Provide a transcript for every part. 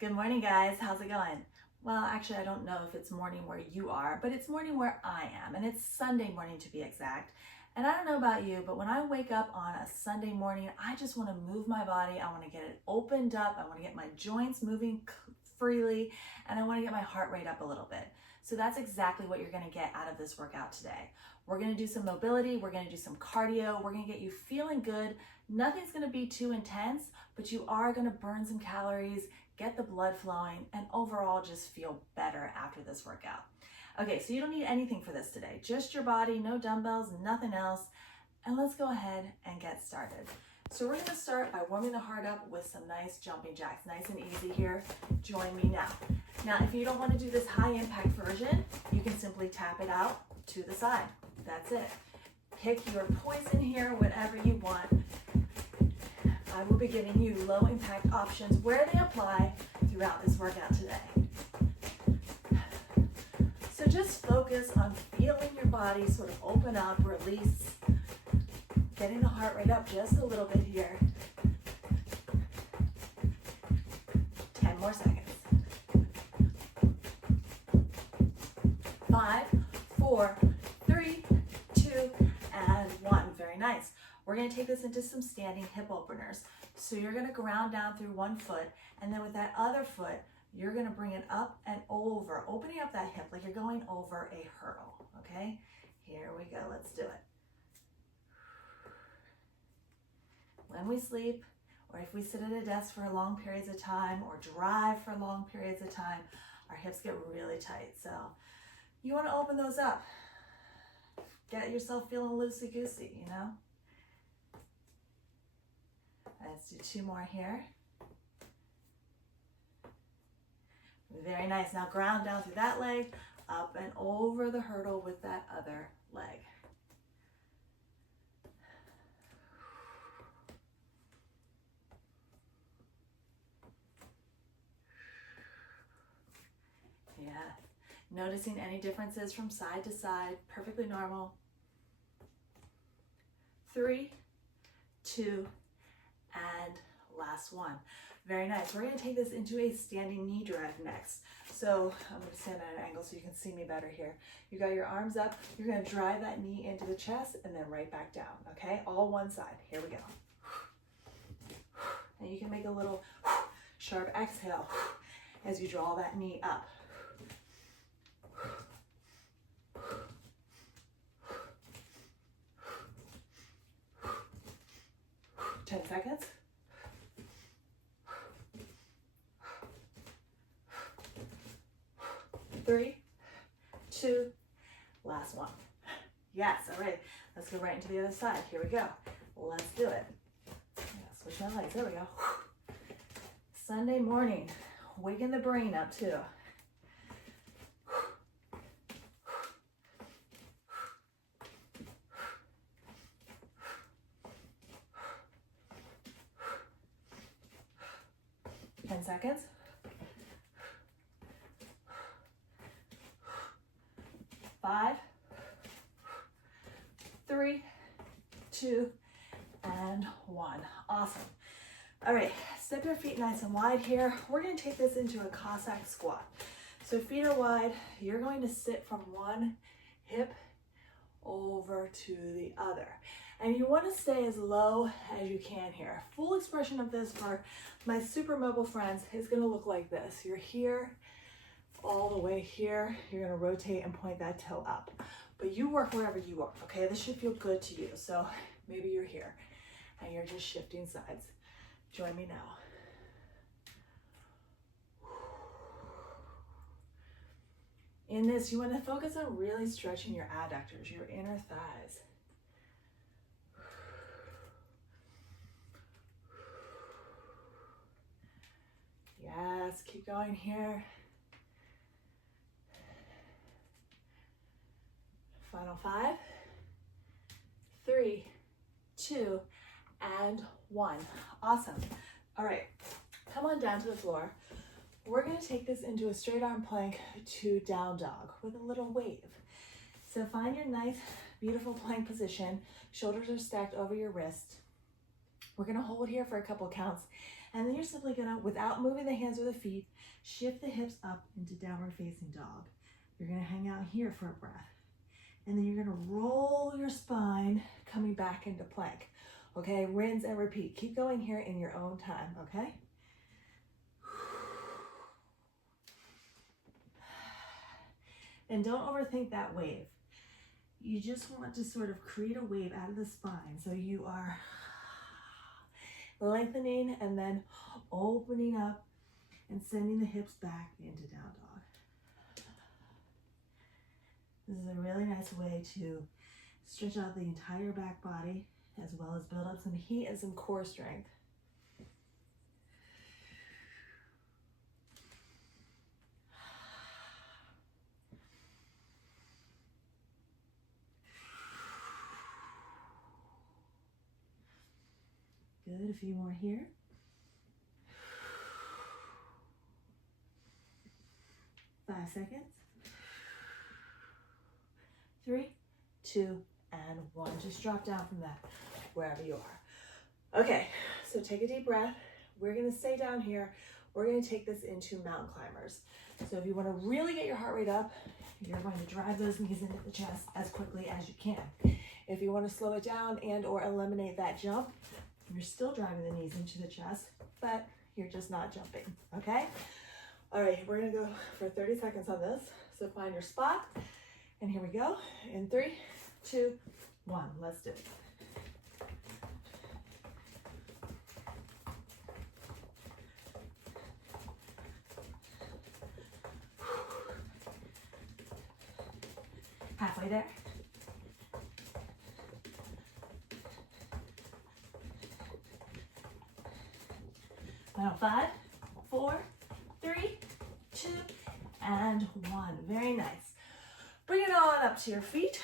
Good morning, guys. How's it going? Well, actually, I don't know if it's morning where you are, but it's morning where I am, and it's Sunday morning to be exact. And I don't know about you, but when I wake up on a Sunday morning, I just want to move my body. I want to get it opened up. I want to get my joints moving freely, and I want to get my heart rate up a little bit. So that's exactly what you're going to get out of this workout today. We're going to do some mobility. We're going to do some cardio. We're going to get you feeling good. Nothing's going to be too intense, but you are going to burn some calories, get the blood flowing, and overall just feel better after this workout. Okay, so you don't need anything for this today, just your body, no dumbbells, nothing else. And let's go ahead and get started. So we're gonna start by warming the heart up with some nice jumping jacks, nice and easy here. Join me now. Now, if you don't wanna do this high impact version, you can simply tap it out to the side. That's it. Pick your poison here, whatever you want. I will be giving you low impact options where they apply throughout this workout today. So just focus on feeling your body sort of open up, release, getting the heart rate up just a little bit here. 10 more seconds. 5, 4, 3, 2, and 1. Very nice. We're going to take this into some standing hip openers. So you're going to ground down through one foot, and then with that other foot, you're going to bring it up and over, opening up that hip like you're going over a hurdle, okay? Here we go. Let's do it. When we sleep, or if we sit at a desk for long periods of time, or drive for long periods of time, our hips get really tight. So you want to open those up. Get yourself feeling loosey-goosey, you know? Let's do 2 more here. Very nice. Now ground down through that leg, up and over the hurdle with that other leg. Yeah. Noticing any differences from side to side, perfectly normal. 3, 2, and last one. Very nice. We're going to take this into a standing knee drive next. So I'm going to stand at an angle so you can see me better here. You got your arms up. You're going to drive that knee into the chest and then right back down. Okay, all one side. Here we go. And you can make a little sharp exhale as you draw that knee up. 10 seconds. 3, 2, last one. Yes, all right. Let's go right into the other side. Here we go. Let's do it. Yeah, switch my legs. There we go. Sunday morning, waking the brain up too. Seconds. 5, 3, 2, and 1. Awesome. All right, step your feet nice and wide here. We're going to take this into a Cossack squat. So feet are wide. You're going to sit from one hip over to the other. And you want to stay as low as you can here. Full expression of this for my super mobile friends is going to look like this. You're here, all the way here. You're going to rotate and point that toe up. But you work wherever you are, okay? This should feel good to you. So maybe you're here and you're just shifting sides. Join me now. In this, you want to focus on really stretching your adductors, your inner thighs. Yes, keep going here. Final 5, 3, 2, and 1. Awesome. All right, come on down to the floor. We're going to take this into a straight arm plank to down dog with a little wave. So find your nice, beautiful plank position. Shoulders are stacked over your wrist. We're going to hold here for a couple counts, And then you're simply gonna, without moving the hands or the feet, shift the hips up into downward facing dog. You're gonna hang out here for a breath. And then you're gonna roll your spine coming back into plank. Okay, rinse and repeat. Keep going here in your own time, okay? And don't overthink that wave. You just want to sort of create a wave out of the spine. So you are lengthening and then opening up and sending the hips back into down dog. This is a really nice way to stretch out the entire back body as well as build up some heat and some core strength. Good, a few more here. 5 seconds. 3, 2, and 1. Just drop down from that, wherever you are. Okay, so take a deep breath. We're gonna stay down here. We're gonna take this into mountain climbers. So if you wanna really get your heart rate up, you're going to drive those knees into the chest as quickly as you can. If you wanna slow it down and or eliminate that jump, you're still driving the knees into the chest, but you're just not jumping, okay? All right, we're gonna go for 30 seconds on this. So find your spot, and here we go. In 3, 2, 1, let's do it. Halfway there. Now 5, 4, 3, 2, and 1. Very nice. Bring it on up to your feet.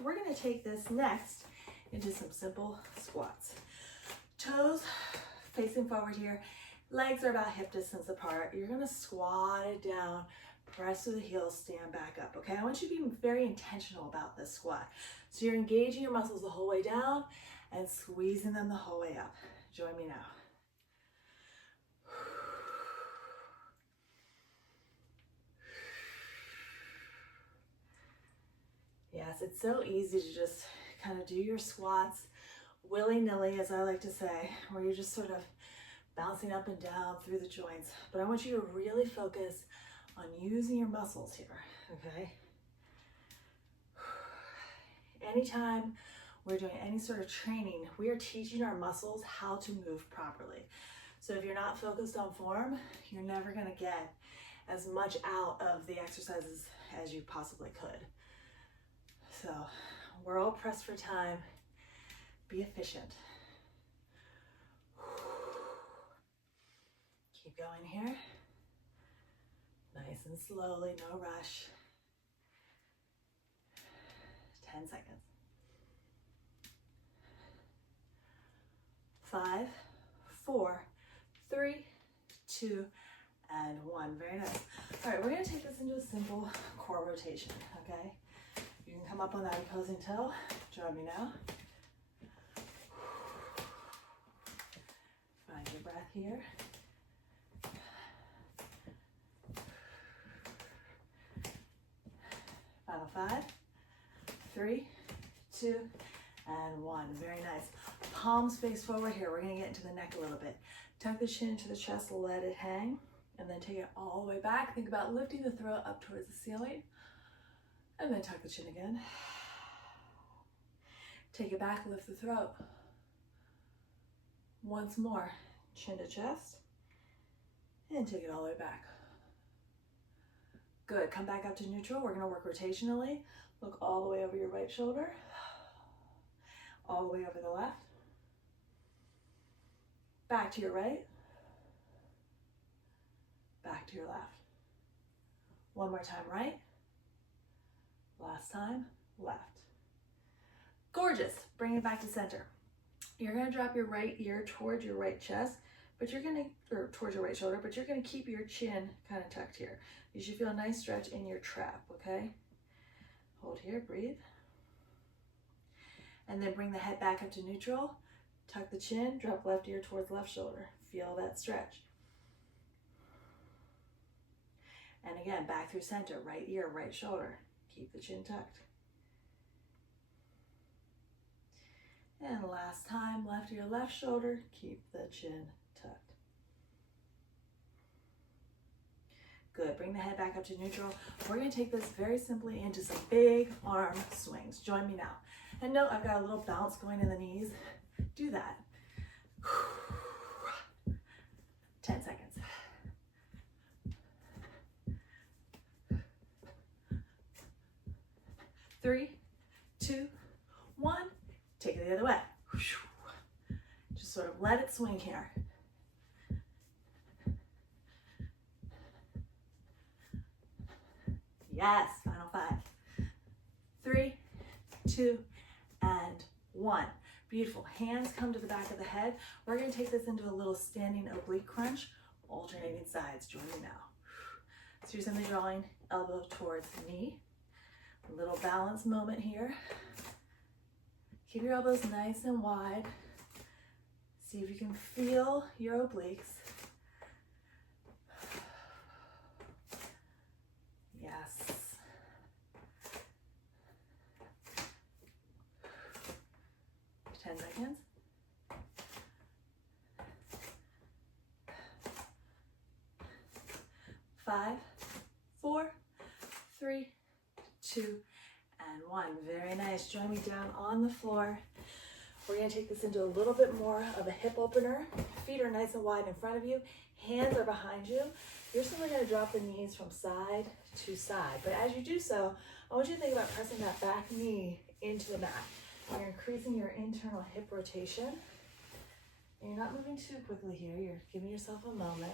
We're gonna take this next into some simple squats. Toes facing forward here. Legs are about hip distance apart. You're gonna squat it down, press through the heels, stand back up, okay? I want you to be very intentional about this squat. So you're engaging your muscles the whole way down and squeezing them the whole way up. Join me now. Yes, it's so easy to just kind of do your squats willy-nilly, as I like to say, where you're just sort of bouncing up and down through the joints. But I want you to really focus on using your muscles here, okay? Anytime we're doing any sort of training, we are teaching our muscles how to move properly. So if you're not focused on form, you're never gonna get as much out of the exercises as you possibly could. So we're all pressed for time. Be efficient. Keep going here. Nice and slowly, no rush. 10 seconds. 5, 4, 3, 2, and 1. Very nice. All right, we're gonna take this into a simple core rotation, okay? You can come up on that opposing toe. Join me now. Find your breath here. Final 5, 3, 2, and 1. Very nice. Palms face forward here. We're gonna get into the neck a little bit. Tuck the chin into the chest, let it hang, and then take it all the way back. Think about lifting the throat up towards the ceiling, and then tuck the chin again. Take it back, lift the throat. Once more, chin to chest, and take it all the way back. Good, come back up to neutral. We're gonna work rotationally. Look all the way over your right shoulder, all the way over the left. Back to your right, back to your left. One more time, right. Last time, left. Gorgeous, bring it back to center. You're gonna drop your right ear towards your right chest, but you're gonna, or towards your right shoulder, but you're gonna keep your chin kind of tucked here. You should feel a nice stretch in your trap, okay? Hold here, breathe. And then bring the head back up to neutral. Tuck the chin, drop left ear towards left shoulder. Feel that stretch. And again, back through center, right ear, right shoulder. Keep the chin tucked. And last time, left ear, left shoulder, keep the chin tucked. Good, bring the head back up to neutral. We're gonna take this very simply into some big arm swings. Join me now. And note, I've got a little bounce going in the knees. Do that. 10 seconds. Three, two, one. Take it the other way. Just sort of let it swing here. Yes, final 5. 3, 2, and 1. Beautiful. Hands come to the back of the head. We're going to take this into a little standing oblique crunch, alternating sides. Join me now. So you're simply drawing elbow towards knee. A little balance moment here. Keep your elbows nice and wide. See if you can feel your obliques. Yes. Ten seconds. 5, 4, 3, 2, and 1. Very nice. Join me down on the floor. We're going to take this into a little bit more of a hip opener. Feet are nice and wide in front of you. Hands are behind you. You're simply going to drop the knees from side to side. But as you do so, I want you to think about pressing that back knee into the mat. You're increasing your internal hip rotation. And you're not moving too quickly here. You're giving yourself a moment.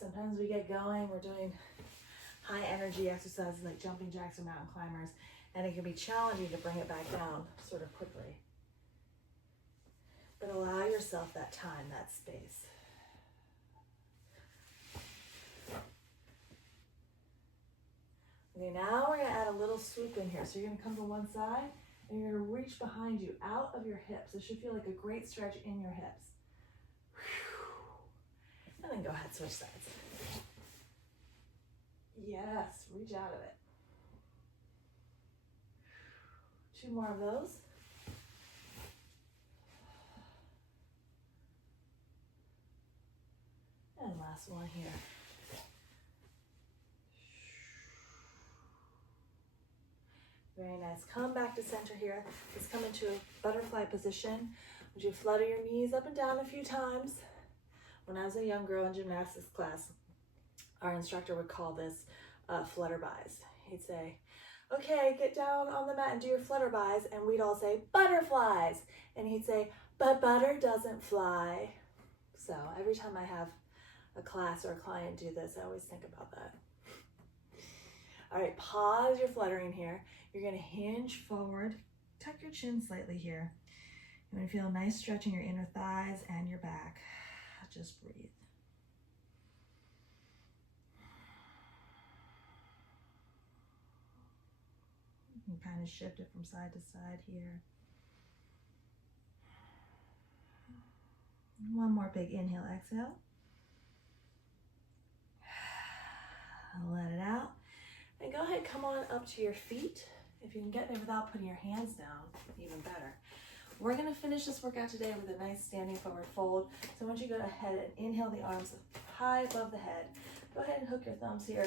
Sometimes we get going, we're doing high energy exercises like jumping jacks or mountain climbers, and it can be challenging to bring it back down sort of quickly. But allow yourself that time, that space. Okay, now we're going to add a little swoop in here. So you're going to come to one side, and you're going to reach behind you, out of your hips. It should feel like a great stretch in your hips. And then go ahead, switch sides. Yes, reach out of it. 2 more of those. And last one here. Very nice. Come back to center here. Let's come into a butterfly position. Would you flutter your knees up and down a few times? When I was a young girl in gymnastics class, our instructor would call this flutterbys. He'd say, okay, get down on the mat and do your flutterbys. And we'd all say, butterflies. And he'd say, but butter doesn't fly. So every time I have a class or a client do this, I always think about that. All right, pause your fluttering here. You're going to hinge forward, tuck your chin slightly here. You're going to feel a nice stretch in your inner thighs and your back. Just breathe. You can kind of shift it from side to side here. One more big inhale, exhale. Let it out. And go ahead, come on up to your feet. If you can get there without putting your hands down, even better. We're going to finish this workout today with a nice standing forward fold. So once you go ahead and inhale the arms high above the head, go ahead and hook your thumbs here.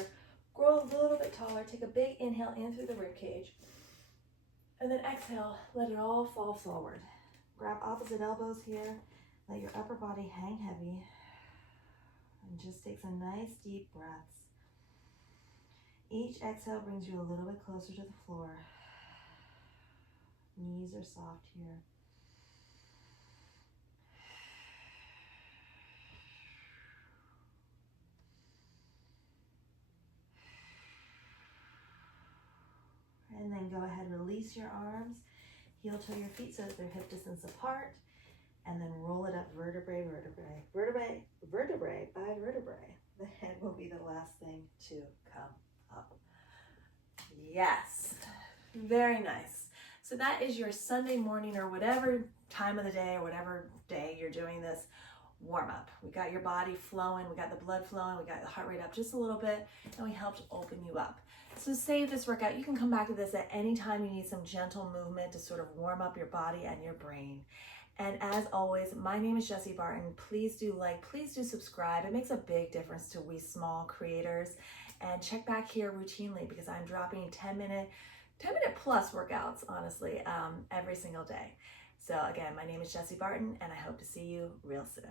Grow a little bit taller. Take a big inhale in through the rib cage. And then exhale, let it all fall forward. Grab opposite elbows here. Let your upper body hang heavy. And just take some nice deep breaths. Each exhale brings you a little bit closer to the floor. Knees are soft here. And then go ahead, release your arms, heel to your feet so that they're hip distance apart, and then roll it up vertebrae, vertebrae, vertebrae, vertebrae by vertebrae. The head will be the last thing to come up. Yes, very nice. So that is your Sunday morning or whatever time of the day or whatever day you're doing this, warm up. We got your body flowing, we got the blood flowing, we got the heart rate up just a little bit, and we helped open you up. So save this workout. You can come back to this at any time you need some gentle movement to sort of warm up your body and your brain. And as always, my name is Jessie Barton. Please do like, please do subscribe. It makes a big difference to we small creators. And check back here routinely because I'm dropping 10-minute plus workouts, honestly, every single day. So again, my name is Jessie Barton, and I hope to see you real soon.